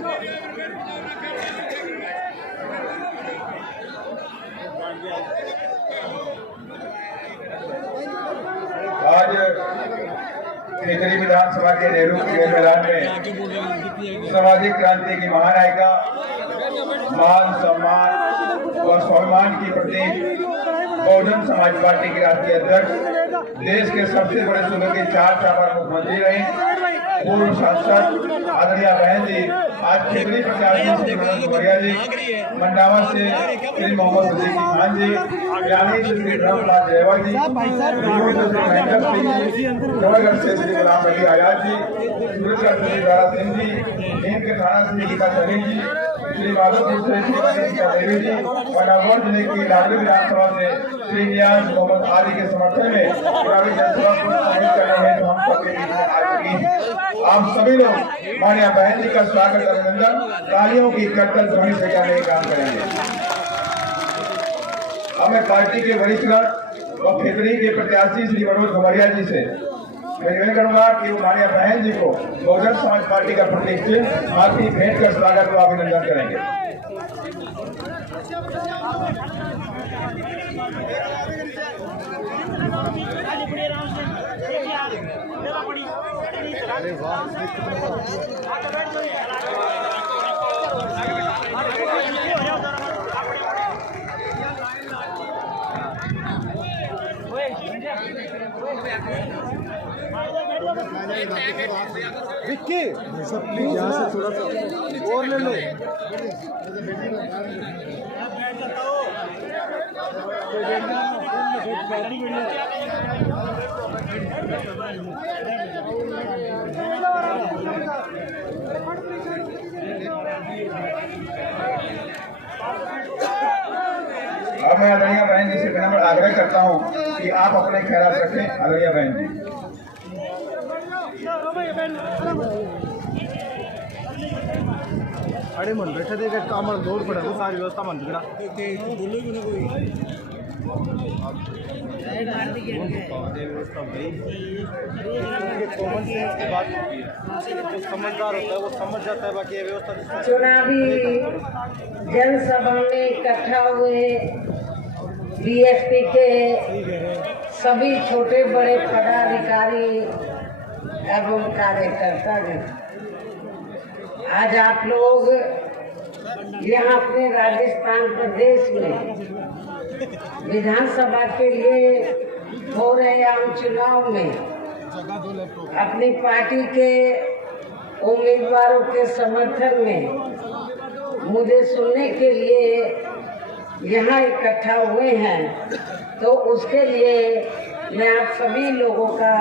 आज खेतरी विधानसभा के नेहरू के मैदान में सामाजिक क्रांति की महानायिका, मान सम्मान और स्वाभिमान की प्रतीक बहुजन समाज पार्टी की राष्ट्रीय अध्यक्ष, देश के सबसे बड़े सूबे के 4 बार मुख्यमंत्री रहे, पूर्व सांसद आदरणीय बहन जी आज खेतरी प्रत्याशी श्री मनोज खमरिया जी, मंडावा से श्री मोहम्मद सिद्दीकी खान जी, ग्रामीण से श्री रामलाल जयवर जी, नवगढ़ से श्री गुलाम अली आजाद जी, सूरजगढ़ से श्री दारा सिंह जी, नीम के थाना से गीता सलीम जी, श्री माधोपुर से श्री देवी जी और नवगढ़ जिले की लाडली विधानसभा से श्री नियाज मोहम्मद आदि के समर्थन में चुनावी जनसभा को शामिल करने हैं जो हम सबके बीच में आ चुकी है। आप सभी लोग माननीय बहन जी का स्वागत अभिनंदन तालियों की करतल ध्वनि से करने का काम करेंगे। हमें पार्टी के वरिष्ठ और खेतरी के प्रत्याशी श्री मनोज खमरिया जी से मैं निवेदन करूंगा कि वो माननीय बहन जी को बहुजन समाज पार्टी का प्रतीक चिन्ह हाथी भेंट कर स्वागत व अभिनंदन करेंगे। विक्की सब प्लीज यहाँ से थोड़ा सा और ले लो। अब मैं आदरणीय बहन जी से विनम्र आग्रह करता हूँ कि आप अपने ख्याल रखें। आदरणीय बहन जी अरे मन बैठे थे आम्हाला दौड़ पड़ा वो सारी व्यवस्था मन तिकडा कॉमन सेंस की बात होती है, जो समझदार होता है वो समझ जाता है। बाकी ये व्यवस्था चुनावी जनसभा में इकट्ठा हुए बीएसपी के सभी छोटे बड़े पदाधिकारी एवं कार्यकर्ता भी, आज आप लोग यहाँ अपने राजस्थान प्रदेश में विधानसभा के लिए हो रहे आम चुनाव में अपनी पार्टी के उम्मीदवारों के समर्थन में मुझे सुनने के लिए यहाँ इकट्ठा हुए हैं, तो उसके लिए मैं आप सभी लोगों का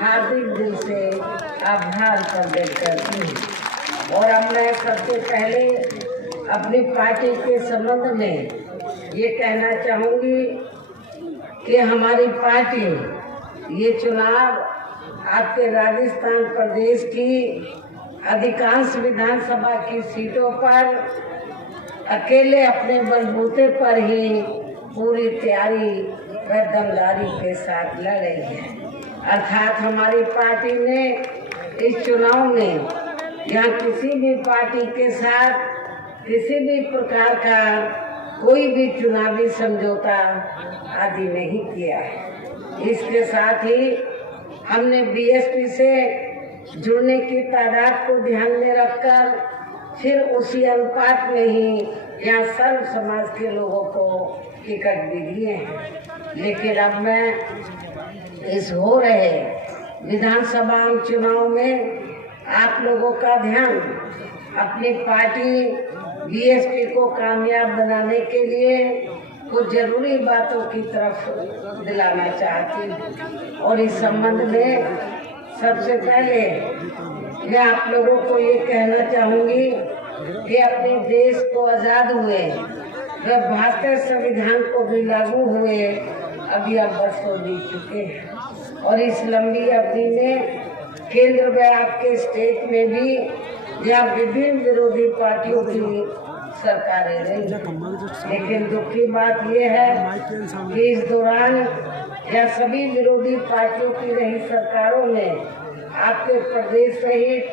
हार्दिक दिल से आभार प्रकट करती हूँ। और अब मैं सबसे पहले अपनी पार्टी के संबंध में ये कहना चाहूँगी कि हमारी पार्टी ये चुनाव आपके राजस्थान प्रदेश की अधिकांश विधानसभा की सीटों पर अकेले अपने बलबूते पर ही पूरी तैयारी व दमदारी के साथ लड़ रही है। अर्थात हमारी पार्टी ने इस चुनाव में यहाँ किसी भी पार्टी के साथ किसी भी प्रकार का कोई भी चुनावी समझौता आदि नहीं किया है। इसके साथ ही हमने बीएसपी से जुड़ने की तादाद को ध्यान में रखकर फिर उसी अनुपात में ही यहाँ सर्व समाज के लोगों को टिकट भी दिए हैं। लेकिन अब मैं इस हो रहे विधानसभा चुनाव में आप लोगों का ध्यान अपनी पार्टी बीएसपी को कामयाब बनाने के लिए कुछ जरूरी बातों की तरफ दिलाना चाहती हूँ। और इस संबंध में सबसे पहले मैं आप लोगों को ये कहना चाहूँगी कि अपने देश को आज़ाद हुए व भारतीय संविधान को भी लागू हुए अभी अब वर्षों बीत चुके हैं। और इस लंबी अवधि में केंद्र व आपके स्टेट में भी जहाँ विभिन्न विरोधी पार्टियों की सरकारें रही, लेकिन दुख की बात यह है कि इस दौरान यह सभी विरोधी पार्टियों की रही सरकारों ने आपके प्रदेश सहित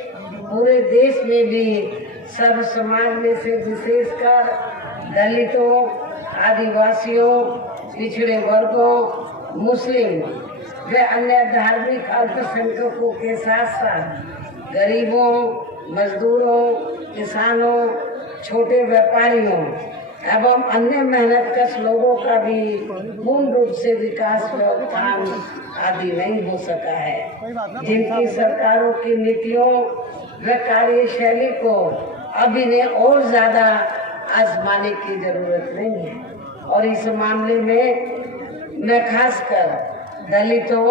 पूरे देश में भी सर्व समाज में से विशेषकर दलितों, आदिवासियों, पिछड़े वर्गों, मुस्लिम व अन्य धार्मिक अल्पसंख्यकों के साथ साथ गरीबों, मजदूरों, किसानों, छोटे व्यापारियों एवं अन्य मेहनतकश लोगों का भी पूर्ण रूप से विकास व उत्थान आदि नहीं हो सका है, जिनकी सरकारों की नीतियों व कार्यशैली को अब इन्हें और ज्यादा आजमाने की जरूरत नहीं है। और इस मामले में मैं खासकर दलितों,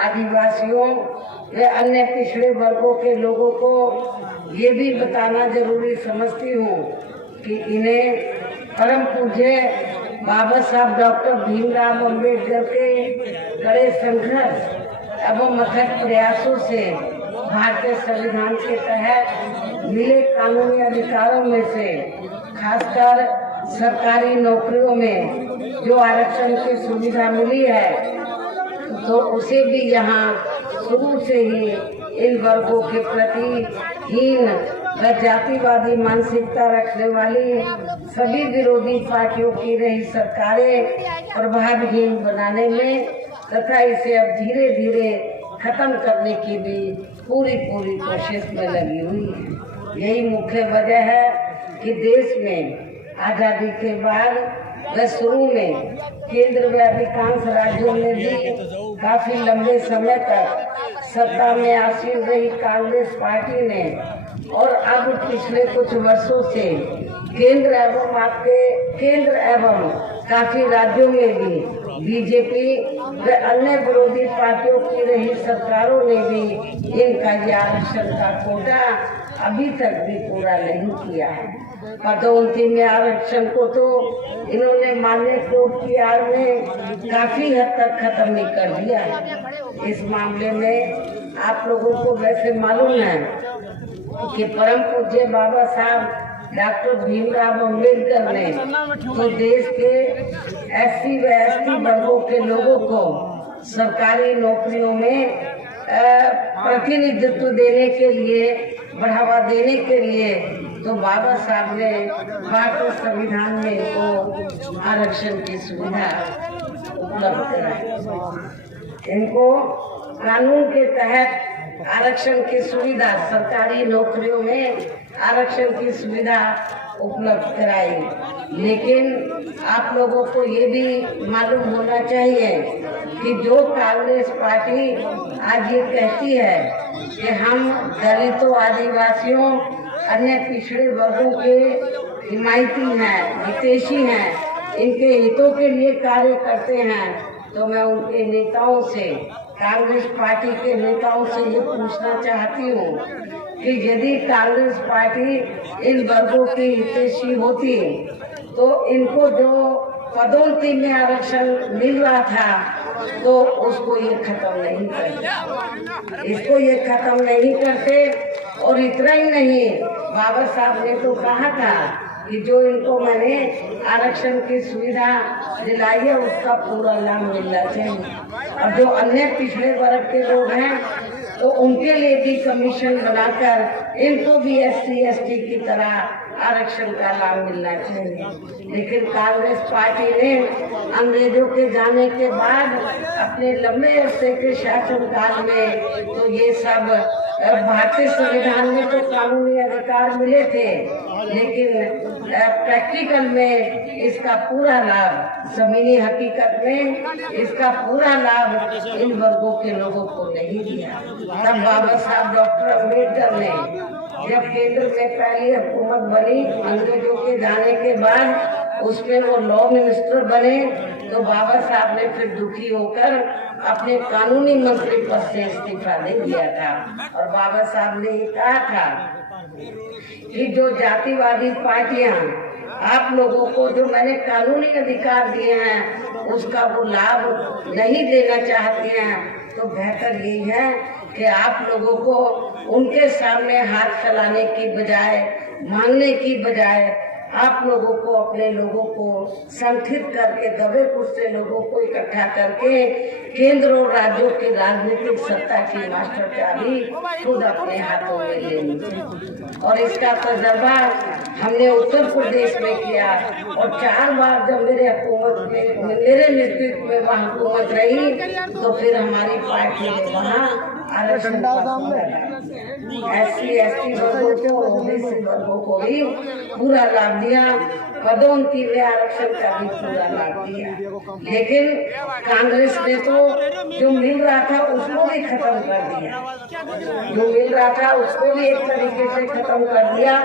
आदिवासियों व अन्य पिछड़े वर्गों के लोगों को ये भी बताना जरूरी समझती हूँ कि इन्हें परम पूज्य बाबा साहब डॉक्टर भीमराव अम्बेडकर के कड़े संघर्ष एवं अथक प्रयासों से भारतीय संविधान के तहत मिले कानूनी अधिकारों में से खासकर सरकारी नौकरियों में जो आरक्षण की सुविधा मिली है, तो उसे भी यहाँ शुरू से ही इन वर्गों के प्रति हीन व जातिवादी मानसिकता रखने वाली सभी विरोधी पार्टियों की रही सरकारें प्रभावहीन बनाने में तथा इसे अब धीरे धीरे खत्म करने की भी पूरी कोशिश में लगी हुई है। यही मुख्य वजह है कि देश में आजादी के बाद व शुरू में केंद्र व अधिकांश राज्यों में भी काफी लंबे समय तक सत्ता में आसीन रही कांग्रेस पार्टी ने और अब पिछले कुछ वर्षों से केंद्र एवं काफी राज्यों में भी बीजेपी व अन्य विरोधी पार्टियों की रही सरकारों ने भी इनका ये आरक्षण का कोटा अभी तक भी पूरा नहीं किया है। पदोन्नति में आरक्षण को तो इन्होंने मान्य कोर्ट की आड़ में काफी हद तक खत्म ही कर दिया है। इस मामले में आप लोगों को वैसे मालूम है कि परम पूज्य बाबा साहब डॉक्टर भीमराव अम्बेडकर ने तो देश के एससी व एसटी वर्गों के लोगों को सरकारी नौकरियों में प्रतिनिधित्व देने के लिए, बढ़ावा देने के लिए तो बाबा साहब ने भारतीय संविधान में इनको आरक्षण की सुविधा उपलब्ध कराई। इनको कानून के तहत आरक्षण की सुविधा, सरकारी नौकरियों में आरक्षण की सुविधा उपलब्ध कराई। लेकिन आप लोगों को ये भी मालूम होना चाहिए कि जो कांग्रेस पार्टी आज ये कहती है कि हम दलितों, आदिवासियों, अन्य पिछड़े वर्गों के हिमायती हैं, हितैषी हैं, इनके हितों के लिए कार्य करते हैं, तो मैं उनके नेताओं से, कांग्रेस पार्टी के नेताओं से ये पूछना चाहती हूँ कि यदि कांग्रेस पार्टी इन वर्गों की हितैषी होती तो इनको जो पदोन्नति में आरक्षण मिल रहा था तो उसको ये खत्म नहीं करते, इसको ये खत्म नहीं करते। और इतना ही नहीं, बाबा साहब ने तो कहा था कि जो इनको मैंने आरक्षण की सुविधा दिलाई है उसका पूरा लाभ मिलना चाहिए। और जो अन्य पिछड़े वर्ग के लोग हैं तो उनके लिए भी कमीशन बनाकर इनको भी एससी एसटी की तरह आरक्षण का लाभ मिलना चाहिए। लेकिन कांग्रेस पार्टी ने अंग्रेजों के जाने के बाद अपने लंबे अरसे के शासनकाल में तो ये सब भारतीय संविधान में तो कानूनी अधिकार मिले थे, लेकिन प्रैक्टिकल में इसका पूरा लाभ, जमीनी हकीकत में इसका पूरा लाभ इन वर्गों के लोगों को नहीं दिया। तब बाबा साहब डॉक्टर अम्बेडकर ने जब केंद्र में पहली हुकूमत बनी अंग्रेजों के जाने के बाद, उसमें वो लॉ मिनिस्टर बने, तो बाबा साहब ने फिर दुखी होकर अपने कानूनी मंत्री पद से इस्तीफा दे दिया था। और बाबा साहब ने ये कहा था कि जो जातिवादी पार्टियां आप लोगों को जो मैंने कानूनी अधिकार दिए हैं उसका वो लाभ नहीं देना चाहती हैं, तो बेहतर यही है कि आप लोगों को उनके सामने हाथ फैलाने की बजाय, मांगने की बजाय आप लोगों को, अपने लोगों को संगठित करके, दबे कुचले लोगों को इकट्ठा करके केंद्र और राज्यों की राजनीतिक सत्ता की मास्टर चाबी खुद अपने हाथों में लेनी चाहिए। और इसका तजर्बा हमने उत्तर प्रदेश में किया और 4 बार जब मेरे नेतृत्व में वहाँ हुकूमत रही तो फिर हमारी पार्टी ने वहाँ आरक्षण SC ST वर्गों को, OBC वर्गों को भी पूरा लाभ दिया, पदोन्नति में आरक्षण का भी पूरा लाभ दिया। लेकिन कांग्रेस ने तो जो मिल रहा था उसको भी खत्म कर दिया, जो मिल रहा था उसको भी एक तरीके से खत्म कर दिया।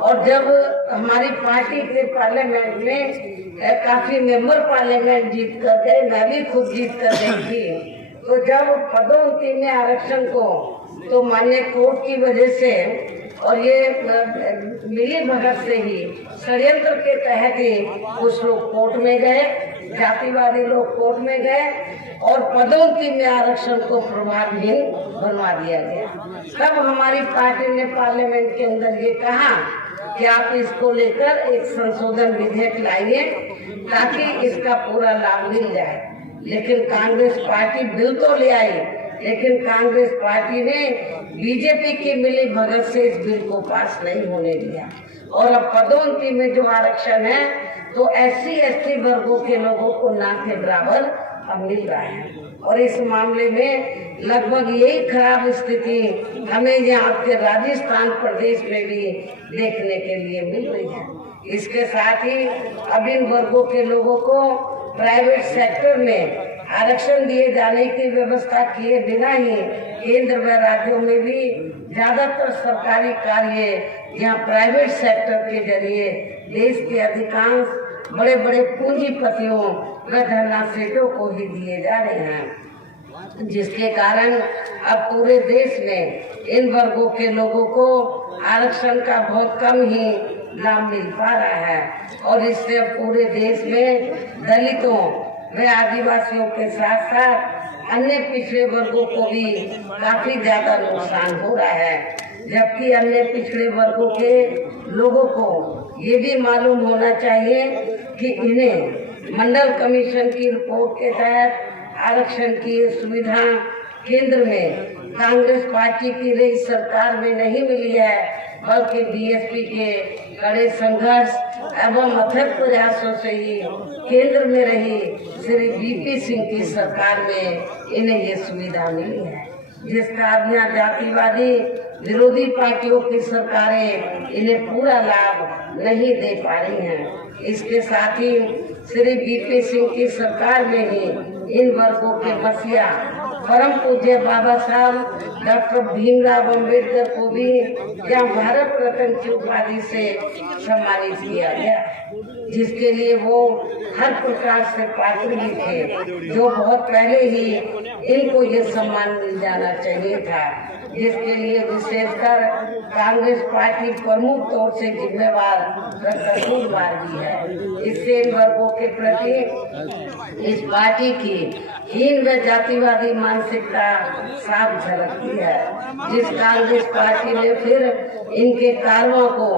और जब हमारी पार्टी के पार्लियामेंट में काफी मेंबर पार्लियामेंट जीत कर गए, मैं भी खुद जीत कर गई थी, तो जब पदोन्नति में आरक्षण को तो मान्य कोर्ट की वजह से और ये मिली भगत से ही, षड्यंत्र के तहत ही कुछ लोग कोर्ट में गए, जातिवादी लोग कोर्ट में गए और पदोन्नति में आरक्षण को प्रभावहीन बनवा दिया गया। तब हमारी पार्टी ने पार्लियामेंट के अंदर ये कहा कि आप इसको लेकर एक संशोधन विधेयक लाइए ताकि इसका पूरा लाभ मिल जाए। लेकिन कांग्रेस पार्टी बिल तो ले आई, लेकिन कांग्रेस पार्टी ने बीजेपी की मिली भगत से इस बिल को पास नहीं होने दिया। और अब पदोन्नति में जो आरक्षण है तो SC ST वर्गों के लोगों को ना के बराबर अब मिल रहा है। और इस मामले में लगभग यही खराब स्थिति हमें यहाँ के राजस्थान प्रदेश में भी देखने के लिए मिल रही है। इसके साथ ही अब इन वर्गों के लोगों को प्राइवेट सेक्टर में आरक्षण दिए जाने की व्यवस्था किए बिना ही केंद्र व राज्यों में भी ज्यादातर सरकारी कार्य यहाँ प्राइवेट सेक्टर के जरिए देश के अधिकांश बड़े बड़े पूंजीपतियों व धनासेठों को ही दिए जा रहे हैं, जिसके कारण अब पूरे देश में इन वर्गों के लोगों को आरक्षण का बहुत कम ही लाभ मिल पा रहा है। और इससे पूरे देश में दलितों व आदिवासियों के साथ साथ अन्य पिछड़े वर्गों को भी काफी ज्यादा नुकसान हो रहा है। जबकि अन्य पिछड़े वर्गों के लोगों को ये भी मालूम होना चाहिए कि इन्हें मंडल कमीशन की रिपोर्ट के तहत आरक्षण की सुविधा केंद्र में कांग्रेस पार्टी की रही सरकार में नहीं मिली है, बल्कि BSP के कड़े संघर्ष एवं अथक प्रयासों से ही केंद्र में रही श्री VP सिंह की सरकार में इन्हें ये सुविधा मिली है, जिसका अब यहाँ जातिवादी विरोधी पार्टियों की सरकारें इन्हें पूरा लाभ नहीं दे पा रही हैं। इसके साथ ही श्री VP सिंह की सरकार में ही इन वर्गों के मसीहा परम पूज्य बाबा साहब डॉक्टर भीमराव अम्बेडकर को भी यहाँ भारत रत्न की उपाधि से सम्मानित किया गया, जिसके लिए वो हर प्रकार से पात्र भी थे, जो बहुत पहले ही इनको ये सम्मान मिल जाना चाहिए था, जिसके लिए विशेषकर कांग्रेस पार्टी प्रमुख तौर से जिम्मेवार कसूरवार भी है। इससे इन वर्गों के प्रति इस पार्टी की हीन व जातिवादी मानसिकता साफ झलकती है, जिस कांग्रेस पार्टी ने फिर इनके कार्यों को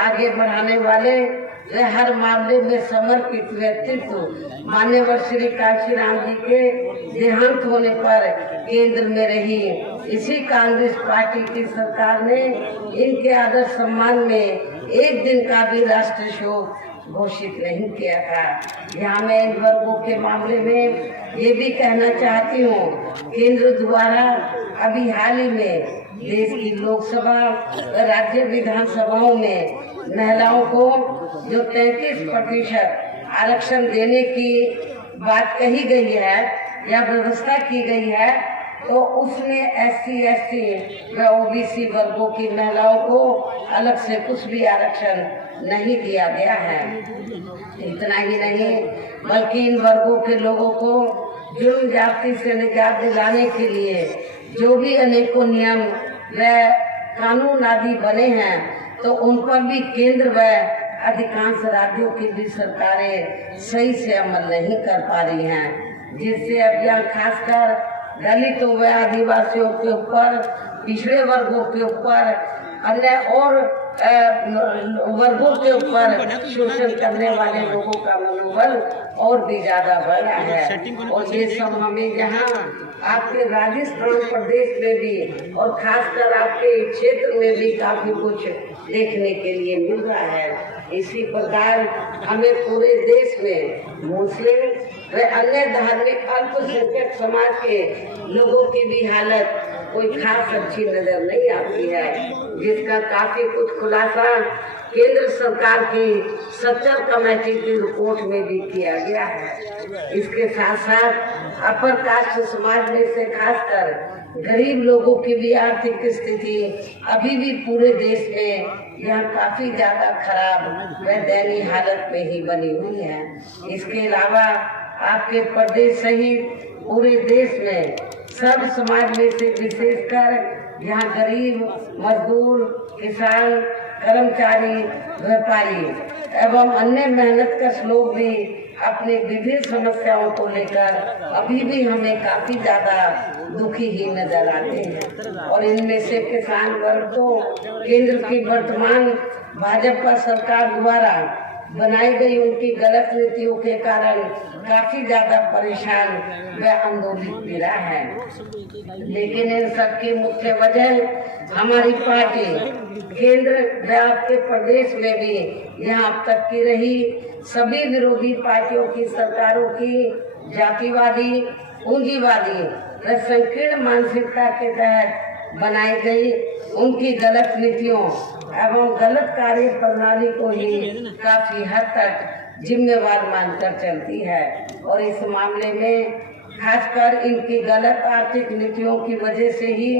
आगे बढ़ाने वाले वे हर मामले में समर्पित व्यक्तित्व मान्यवर श्री कांशीराम जी के देहांत होने पर केंद्र में रही। इसी कांग्रेस पार्टी की सरकार ने इनके आदर सम्मान में एक दिन का भी राष्ट्रीय शोक घोषित नहीं किया था। यहाँ मैं इन वर्गों के मामले में ये भी कहना चाहती हूँ, केंद्र द्वारा अभी हाल ही में देश की लोकसभा राज्य विधानसभाओं में महिलाओं को जो 33% आरक्षण देने की बात कही गई है या व्यवस्था की गई है, तो उसमें SC ST व OBC वर्गों की महिलाओं को अलग से कुछ भी आरक्षण नहीं दिया गया है। इतना ही नहीं, बल्कि इन वर्गों के लोगों को जुर्म जाति से निजात दिलाने के लिए जो भी अनेकों नियम व कानून आदि बने हैं, तो उन पर भी केंद्र व अधिकांश राज्यों की भी सरकारें सही से अमल नहीं कर पा रही हैं, जिससे अब यहाँ खासकर दलितों व आदिवासियों के ऊपर, पिछड़े वर्गों के ऊपर अन्य और वर्गों के ऊपर शोषण करने वाले लोगों का मनोबल और भी ज्यादा बढ़ा है। और ये सब हमें यहाँ आपके राजस्थान प्रदेश में भी और खासकर आपके क्षेत्र में भी काफी कुछ देखने के लिए मिल रहा है। इसी प्रकार हमें पूरे देश में मुस्लिम व अन्य धार्मिक अल्पसंख्यक समाज के लोगों की भी हालत कोई खास अच्छी नजर नहीं आती है, जिसका काफी कुछ खुलासा केंद्र सरकार की सच्चर कमेटी की रिपोर्ट में भी किया गया है। इसके साथ साथ अपर कास्ट समाज में से खासकर गरीब लोगों की भी आर्थिक स्थिति अभी भी पूरे देश में यहाँ काफी ज्यादा खराब व दयनीय हालत में ही बनी हुई है। इसके अलावा आपके प्रदेश सहित पूरे देश में सब समाज में से विशेषकर यहाँ गरीब, मजदूर, किसान, कर्मचारी, व्यापारी एवं अन्य मेहनतकश लोग भी अपनी विभिन्न समस्याओं को लेकर अभी भी हमें काफी ज्यादा दुखी ही नजर आते हैं। और इनमें से किसान वर्ग तो केंद्र की वर्तमान भाजपा सरकार द्वारा बनाई गई उनकी गलत नीतियों के कारण काफी ज्यादा परेशान व आंदोलित भी रहा है। लेकिन इन सब की मुख्य वजह हमारी पार्टी केंद्र व आपके प्रदेश में भी यहाँ अब तक की रही सभी विरोधी पार्टियों की सरकारों की जातिवादी, पूंजीवादी व संकीर्ण मानसिकता के तहत बनाई गई उनकी गलत नीतियों एवं गलत कार्य प्रणाली को ही काफी हद तक जिम्मेवार मानकर चलती है। और इस मामले में खासकर इनकी गलत आर्थिक नीतियों की वजह से ही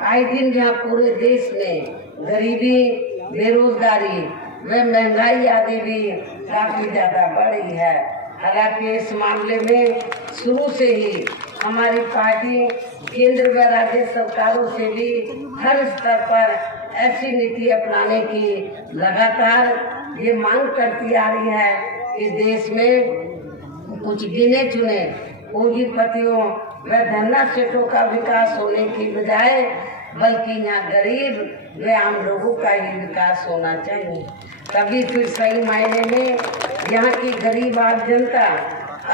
आए दिन यहाँ पूरे देश में गरीबी, बेरोजगारी व महंगाई आदि भी काफी ज्यादा बढ़ रही है। हालांकि इस मामले में शुरू से ही हमारी पार्टी केंद्र व राज्य सरकारों से भी हर स्तर पर ऐसी नीति अपनाने की लगातार ये मांग करती आ रही है कि देश में कुछ गिने चुने पूंजीपतियों व धन्ना सेठों का विकास होने की बजाय बल्कि यहाँ गरीब व आम लोगों का ही विकास होना चाहिए। तभी फिर सही मायने में यहाँ की गरीब आम जनता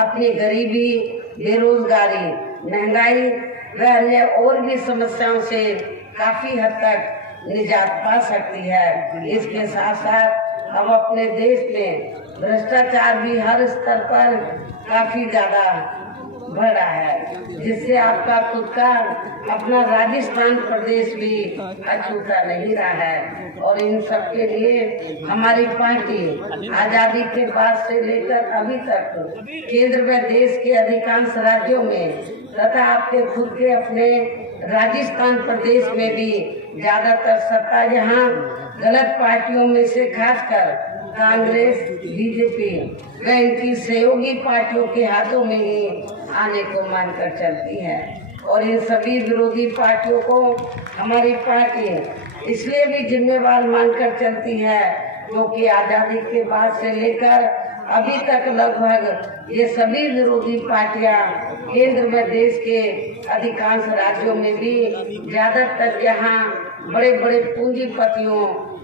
अपनी गरीबी, बेरोजगारी, महंगाई व अन्य और भी समस्याओं से काफी हद तक निजात पा सकती है। इसके साथ साथ अब अपने देश में भ्रष्टाचार भी हर स्तर पर काफी ज्यादा बढ़ रहा है, जिससे आपका खुद का अपना राजस्थान प्रदेश भी अछूता नहीं रहा है। और इन सब के लिए हमारी पार्टी आजादी के बाद से लेकर अभी तक केंद्र व देश के अधिकांश राज्यों में तथा आपके खुद के अपने राजस्थान प्रदेश में भी ज्यादातर सत्ता यहाँ गलत पार्टियों में से खासकर कांग्रेस, बीजेपी व इनकी सहयोगी पार्टियों के हाथों में ही आने को मानकर चलती है। और इन सभी विरोधी पार्टियों को हमारी पार्टी इसलिए भी जिम्मेवार मानकर चलती है क्योंकि आजादी के बाद से लेकर अभी तक लगभग ये सभी विरोधी पार्टियां केंद्र व देश के अधिकांश राज्यों में भी ज्यादातर यहाँ बड़े बड़े पूंजीपतियों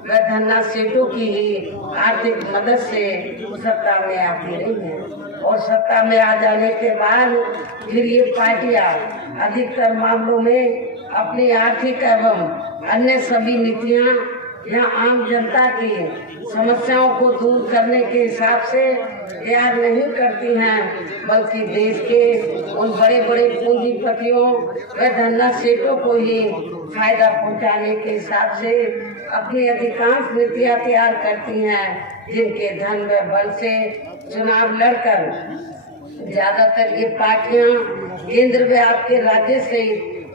व धन्ना सेठों की ही आर्थिक मदद से सत्ता में आती रही है। और सत्ता में आ जाने के बाद फिर ये पार्टियां अधिकतर मामलों में अपनी आर्थिक एवं अन्य सभी नीतियां यहाँ आम जनता की समस्याओं को दूर करने के हिसाब से तैयार नहीं करती हैं, बल्कि देश के उन बड़े बड़े पूंजीपतियों व धन्ना सेठों को ही फायदा पहुंचाने के हिसाब से अपनी अधिकांश नीतियां तैयार करती हैं, जिनके धन व बल से चुनाव लड़कर ज्यादातर ये पार्टियां केंद्र व आपके राज्य से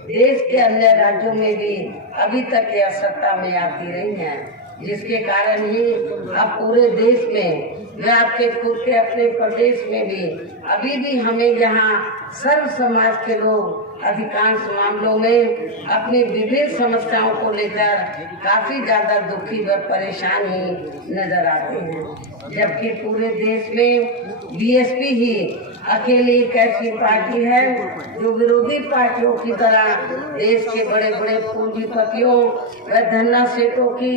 देश के अन्य राज्यों में भी अभी तक यह सत्ता में आती रही हैं, जिसके कारण ही अब पूरे देश में व आपके खुद के अपने प्रदेश में भी अभी भी हमें यहाँ सर्व समाज के लोग अधिकांश मामलों में अपनी विभिन्न समस्याओं को लेकर काफी ज्यादा दुखी व परेशान ही नजर आते हैं, जबकि पूरे देश में बीएसपी ही अकेली एक ऐसी पार्टी है जो विरोधी पार्टियों की तरह देश के बड़े बड़े पूंजीपतियों व धन्ना सेठों की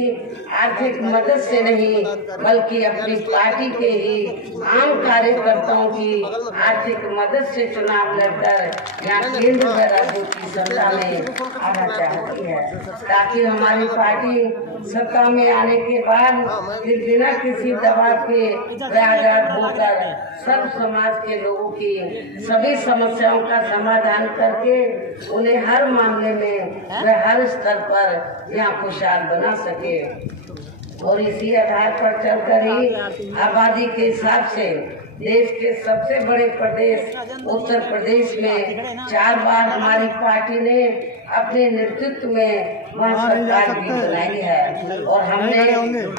आर्थिक मदद से नहीं बल्कि अपनी पार्टी के ही आम कार्यकर्ताओं की आर्थिक मदद से चुनाव लड़कर यहाँ केंद्र व राज्य की सत्ता में आना चाहती है, ताकि हमारी पार्टी सत्ता में आने के बाद फिर बिना किसी दबाव के आजाद होकर सब समाज के लोगों की सभी समस्याओं का समाधान करके उन्हें हर मामले में व हर स्तर पर यहाँ खुशहाल बना सके। और इसी आधार पर चलकर ही आबादी के हिसाब से देश के सबसे बड़े प्रदेश उत्तर प्रदेश में 4 बार हमारी पार्टी ने अपने नेतृत्व में वहाँ सरकार भी बनाई है और हमने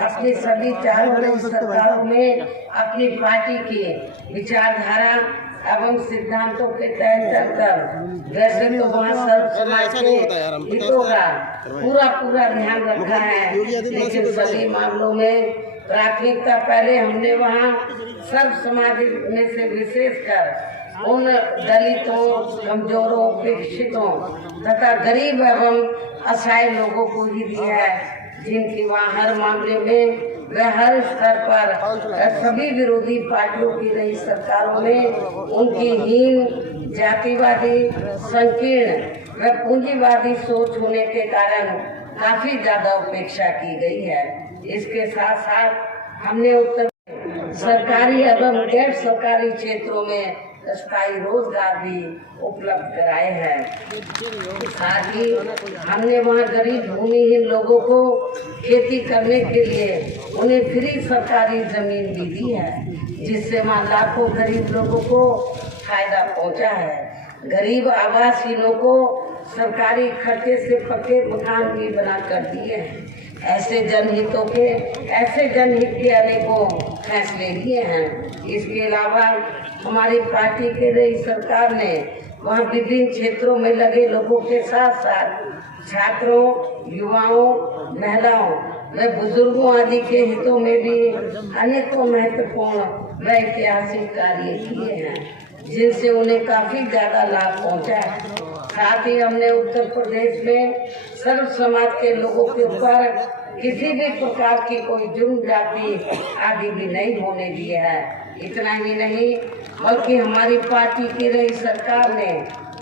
अपनी सभी 4 बड़ी सरकारों में अपनी पार्टी की विचारधारा एवं सिद्धांतों के तहत चलकर वैसे तो वहाँ सर्व समाज के हितों का पूरा ध्यान रखा है, लेकिन सभी मामलों में प्राथमिकता पहले हमने वहाँ सर्व समाज में से विशेषकर उन दलितों, कमजोरों, उपेक्षितों तथा गरीब एवं असहाय लोगों को ही दिया है, जिनकी वहाँ हर मामले में व हर स्तर पर सभी विरोधी पार्टियों की रही सरकारों में उनकी हीन, जातिवादी, संकीर्ण व पूंजीवादी सोच होने के कारण काफी ज्यादा उपेक्षा की गई है। इसके साथ साथ हमने उत्तर सरकारी एवं गैर सरकारी क्षेत्रों में स्थायी रोजगार भी उपलब्ध कराए हैं। साथ ही हमने वहाँ गरीब भूमिहीन लोगों को खेती करने के लिए उन्हें फ्री सरकारी जमीन भी दी है, जिससे वहाँ लाखों गरीब लोगों को फायदा पहुँचा है। गरीब आवासहीनों को सरकारी खर्चे से पक्के मकान भी बना कर दिए हैं। ऐसे जनहित के अनेकों फैसले लिए हैं। इसके अलावा हमारी पार्टी के रही सरकार ने वहाँ विभिन्न क्षेत्रों में लगे लोगों के साथ साथ छात्रों, युवाओं, महिलाओं व बुजुर्गों आदि के हितों में भी अनेकों महत्वपूर्ण व ऐतिहासिक कार्य किए हैं, जिनसे उन्हें काफी ज्यादा लाभ पहुँचा है। साथ ही हमने उत्तर प्रदेश में सर्व समाज के लोगों के ऊपर किसी भी प्रकार की कोई जुर्म, जाति आदि भी नहीं होने दिए है। इतना ही नहीं बल्कि हमारी पार्टी की रही सरकार ने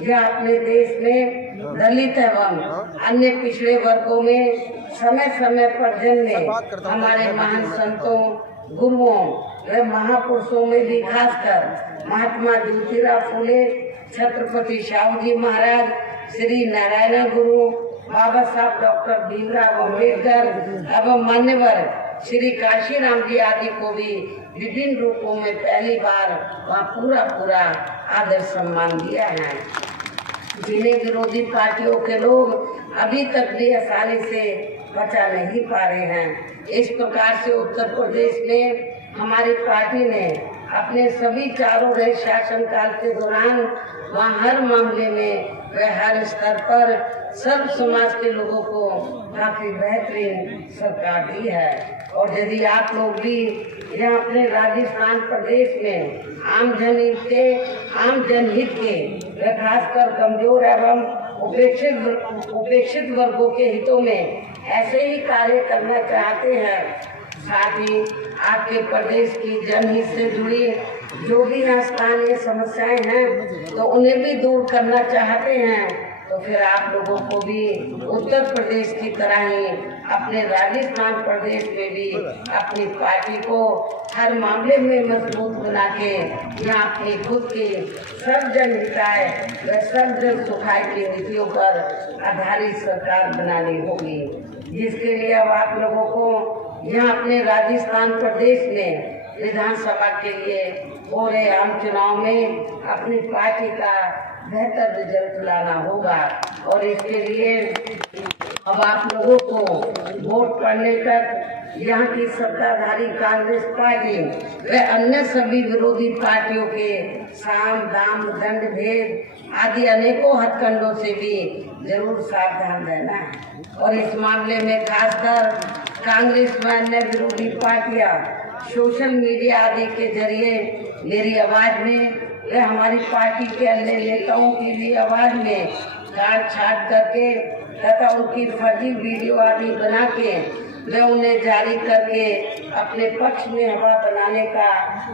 यह अपने देश में दलित एवं अन्य पिछड़े वर्गों में समय समय पर जन्मे हमारे महान संतों, गुरुओं व महापुरुषों में भी खासकर महात्मा ज्योतिराव फुले, छत्रपति शाहू महाराज, श्री नारायण गुरु, बाबा साहब डॉक्टर भीमराव अम्बेडकर एवं मान्यवर श्री काशीराम जी आदि को भी विभिन्न रूपों में पहली बार वहाँ पूरा आदर सम्मान दिया है, जिन्हें विरोधी पार्टियों के लोग अभी तक भी आसानी से बचा नहीं पा रहे हैं। इस प्रकार से उत्तर प्रदेश में हमारी पार्टी ने अपने सभी 4 रहे शासन काल के दौरान वहाँ हर मामले में व हर स्तर पर सर्व समाज के लोगों को काफी बेहतरीन सरकार दी है। और यदि आप लोग भी यहाँ अपने राजस्थान प्रदेश में आम जनहित के व खासकर कमजोर एवं उपेक्षित वर्गों के हितों में ऐसे ही कार्य करना चाहते हैं, साथ ही आपके प्रदेश की जनहित से जुड़ी जो भी स्थानीय समस्याएं हैं तो उन्हें भी दूर करना चाहते हैं, तो फिर आप लोगों को भी उत्तर प्रदेश की तरह ही अपने राजस्थान प्रदेश में भी अपनी पार्टी को हर मामले में मजबूत बना के यहाँ अपनी खुद की सर्वजन हिताय व सर्वजन सुखाय की नीतियों पर आधारित सरकार बनानी होगी, जिसके लिए अब आप लोगों को यहाँ अपने राजस्थान प्रदेश में विधानसभा के लिए हो रहे आम चुनाव में अपनी पार्टी का बेहतर रिजल्ट लाना होगा। और इसके लिए अब आप लोगों को वोट पड़ने तक यहाँ की सत्ताधारी कांग्रेस पार्टी व अन्य सभी विरोधी पार्टियों के साम दाम दंड भेद आदि अनेकों हथकंडों से भी जरूर सावधान रहना है। और इस मामले में खासकर कांग्रेस व अन्य विरोधी पार्टियां सोशल मीडिया आदि के जरिए मेरी आवाज में व हमारी पार्टी के अन्य नेताओं की भी आवाज में काट छाट करके तथा उनकी फर्जी वीडियो आदि बना के वे उन्हें जारी करके अपने पक्ष में हवा बनाने का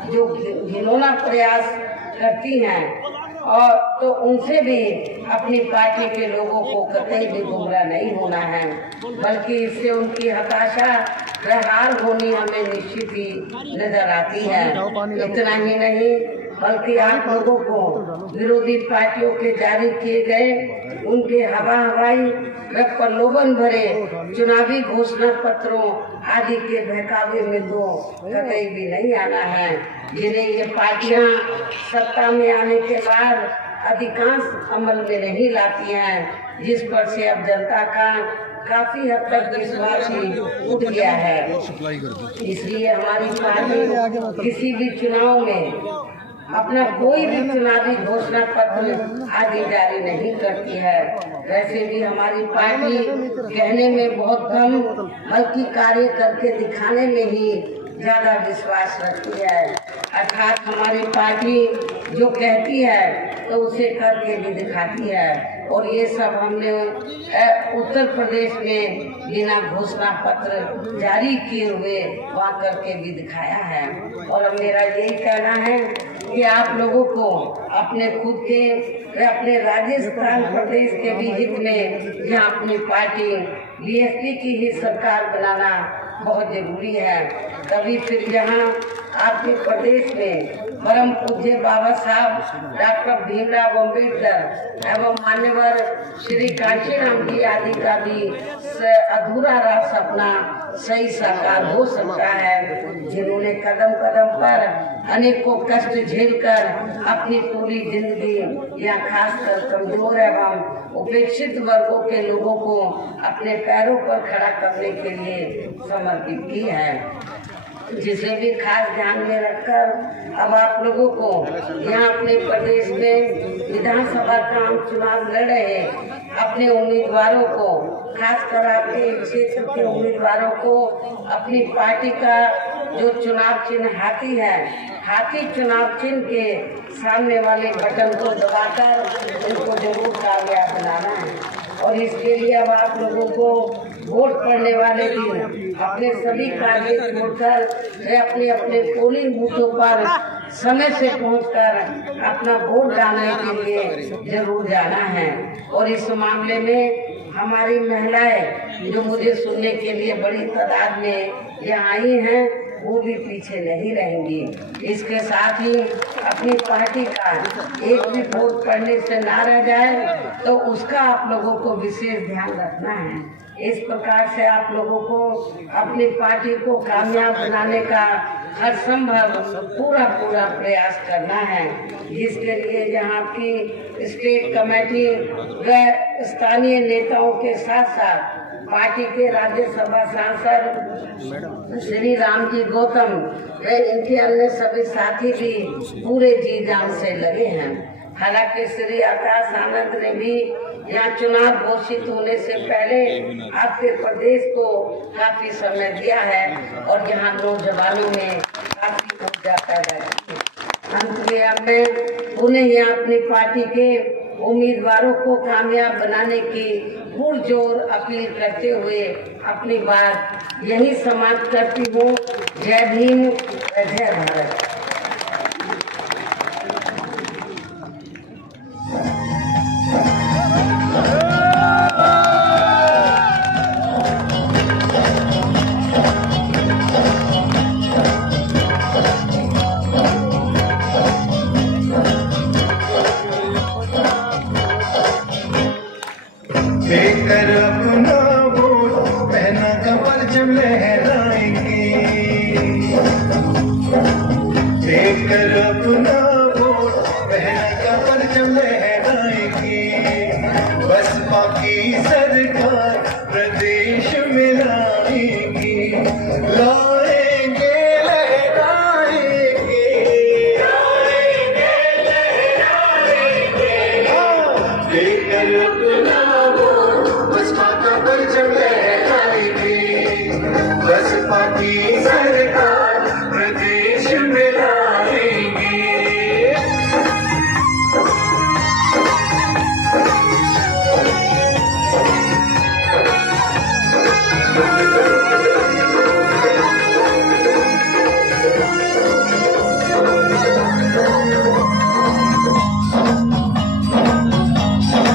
जो घिनौना प्रयास करती हैं, और तो उनसे भी अपनी पार्टी के लोगों को कतई भी गुमराह नहीं होना है, बल्कि इससे उनकी हताशा व हार होनी हमें निश्चित ही नजर आती है। इतना ही नहीं बल्कि आप लोगों को विरोधी पार्टियों के जारी किए गए उनके हवाई व प्रलोभन भरे चुनावी घोषणा पत्रों आदि के बहकावे में तो कतई भी नहीं आना है, जिन्हें ये पार्टियां सत्ता में आने के बाद अधिकांश अमल में नहीं लाती हैं, जिस पर से अब जनता का काफी हद तक विश्वास ही उठ गया है। इसलिए हमारी पार्टी किसी भी चुनाव में अपना कोई भी चुनावी घोषणा पत्र आदि जारी नहीं करती है। वैसे भी हमारी पार्टी कहने में बहुत कम बल्कि कार्य करके दिखाने में ही ज्यादा विश्वास रखती है। अर्थात हमारी पार्टी जो कहती है तो उसे करके भी दिखाती है, और ये सब हमने उत्तर प्रदेश में बिना घोषणा पत्र जारी किए हुए वहाँ करके भी दिखाया है। और अब मेरा यही कहना है कि आप लोगों को अपने खुद के अपने राजस्थान प्रदेश के भी हित में यहाँ अपनी पार्टी बीएसपी की ही सरकार बनाना बहुत जरूरी है। तभी फिर जहाँ आपके प्रदेश में परम पूज्य बाबा साहब डॉक्टर भीमराव अम्बेडकर एवं मान्यवर श्री कांशीराम जी आदि का भी अधूरा रहा सपना सही साकार हो सकता है, जिन्होंने कदम कदम पर अनेकों कष्ट झेलकर अपनी पूरी जिंदगी या खासकर कमजोर एवं उपेक्षित वर्गों के लोगों को अपने पैरों पर खड़ा करने के लिए समर्पित की है, जिसे भी खास ध्यान में रखकर अब आप लोगों को यहाँ अपने प्रदेश में विधानसभा का चुनाव लड़ रहे अपने उम्मीदवारों को, खासकर आपके क्षेत्र के उम्मीदवारों को अपनी पार्टी का जो चुनाव चिन्ह हाथी है, हाथी चुनाव चिन्ह के सामने वाले बटन को दबाकर उनको जरूर कामयाब बनाना है। और इसके लिए अब आप लोगों को वोट पड़ने वाले दिन अपने सभी कार्य छोड़कर अपने अपने पोलिंग बूथों पर समय से पहुंचकर अपना वोट डालने के लिए जरूर जाना है। और इस मामले में हमारी महिलाएं जो मुझे सुनने के लिए बड़ी तादाद में यहाँ आई हैं, वो भी पीछे नहीं रहेंगी। इसके साथ ही अपनी पार्टी का एक भी वोट पड़ने से ना रह जाए तो उसका आप लोगों को विशेष ध्यान रखना है। इस प्रकार से आप लोगों को अपनी पार्टी को कामयाब बनाने का हर संभव पूरा प्रयास करना है, जिसके लिए यहाँ की स्टेट कमेटी व स्थानीय नेताओं के साथ साथ पार्टी के राज्यसभा सांसद श्री राम जी गौतम व इनके अन्य सभी साथी भी पूरे जी जान से लगे हैं। हालांकि श्री आकाश आनंद ने भी यहाँ चुनाव घोषित होने से पहले आपके प्रदेश को काफी समय दिया है और यहाँ नौजवानों में काफी ऊर्जा पैदा की है। अंत में अब मैं उन्हें यहाँ अपनी पार्टी के उम्मीदवारों को कामयाब बनाने की पुरजोर अपील करते हुए अपनी बात यही समाप्त करती हूँ। जय भीम, जय भारत। देकर अपना वोट पहना कमर जब लहराएंगे, देकर अपना वोट पहना कमर जब लहराएंगे, बसपा की सरकार प्रदेश में लाएंगे।